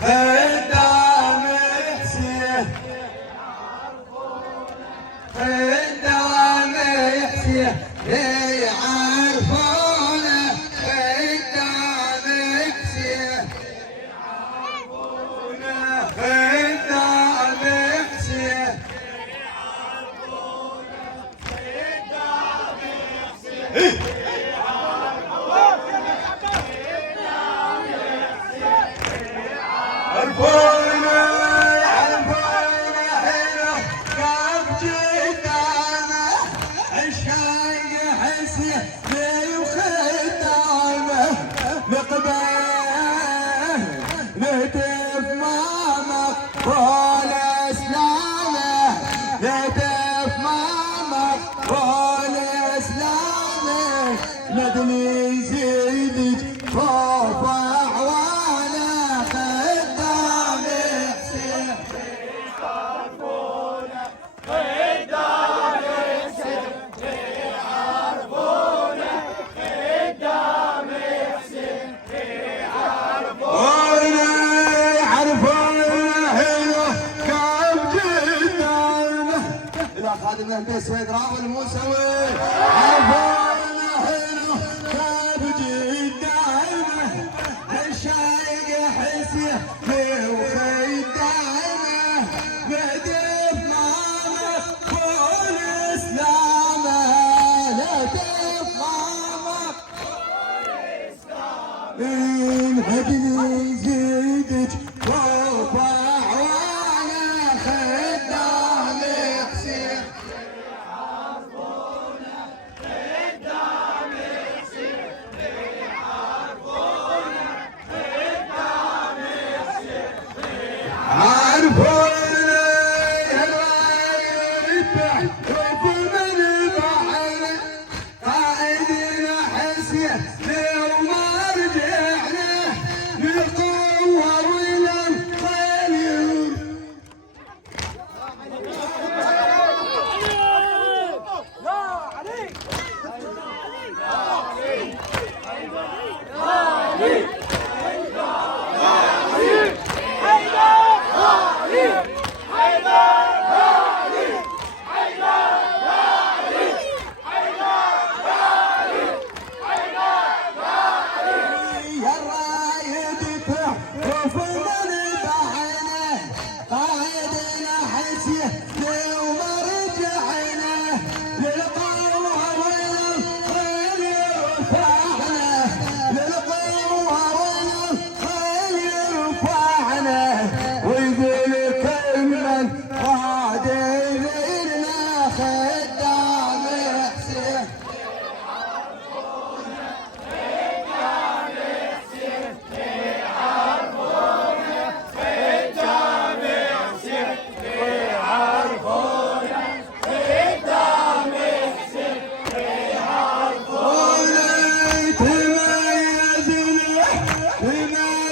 خدام حسين خدام حسين يعرفونه خدام حسين خدام حسين عرفونا عرفونا حلو كف جدامه عشاق حسين وختامه نقبه نهتف ماما طول اسلامه نهتف ماما طول اسلامه ندني يزيدك خوف اعوانه خدام حسين خادم البيت سويد راوي الموسوي عرفونا حلو كاب جدامه الشايق حسين وخدامه مهدف ماما طول اسلامه نهتف ماما هدني يزيدك خوف اعوانه خدام حسين عرفونا يا الرايح وفمن بعنا قائدنا حسين لو ما رجعنا للقوة وللخير يا الرايد وفمن بعنا قائدنا حسين لو ما رجعنا للقوة وللخير يرفعنا للقوة وللخير يرفعنا ويقول كل من قادر لنا خدام حسين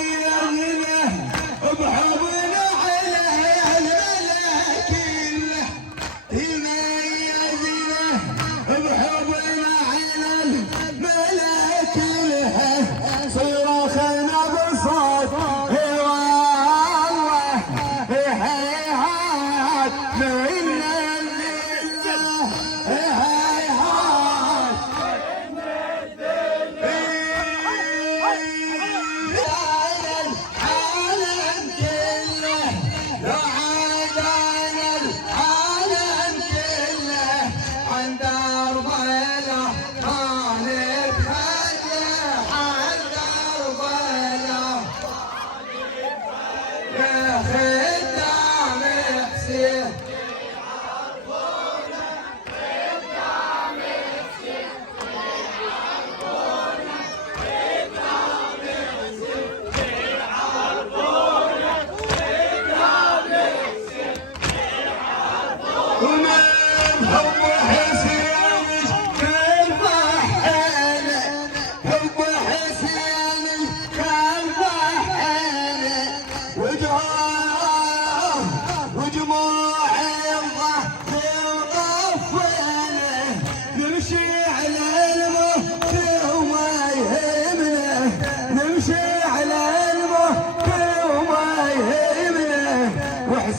تميزنا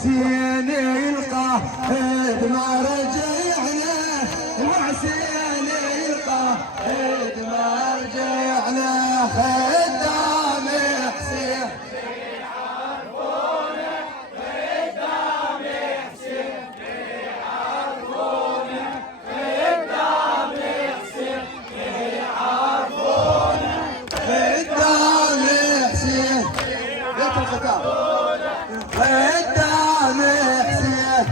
وحسين القائد ما رجعنا، وحسين القائد ما رجعنا، خدام حسين خدام حسين بيت الختام خدام حسين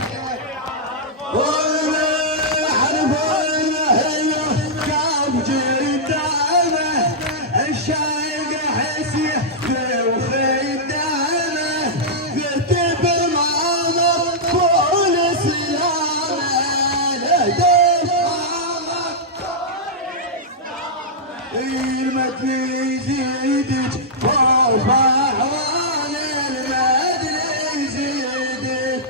حرفنا هي كاب جدامه الشايق حسين وخدامه كتب ماما طول سلامه لهدف ماما المدن يزيدك فوق اعوان المدن يزيدك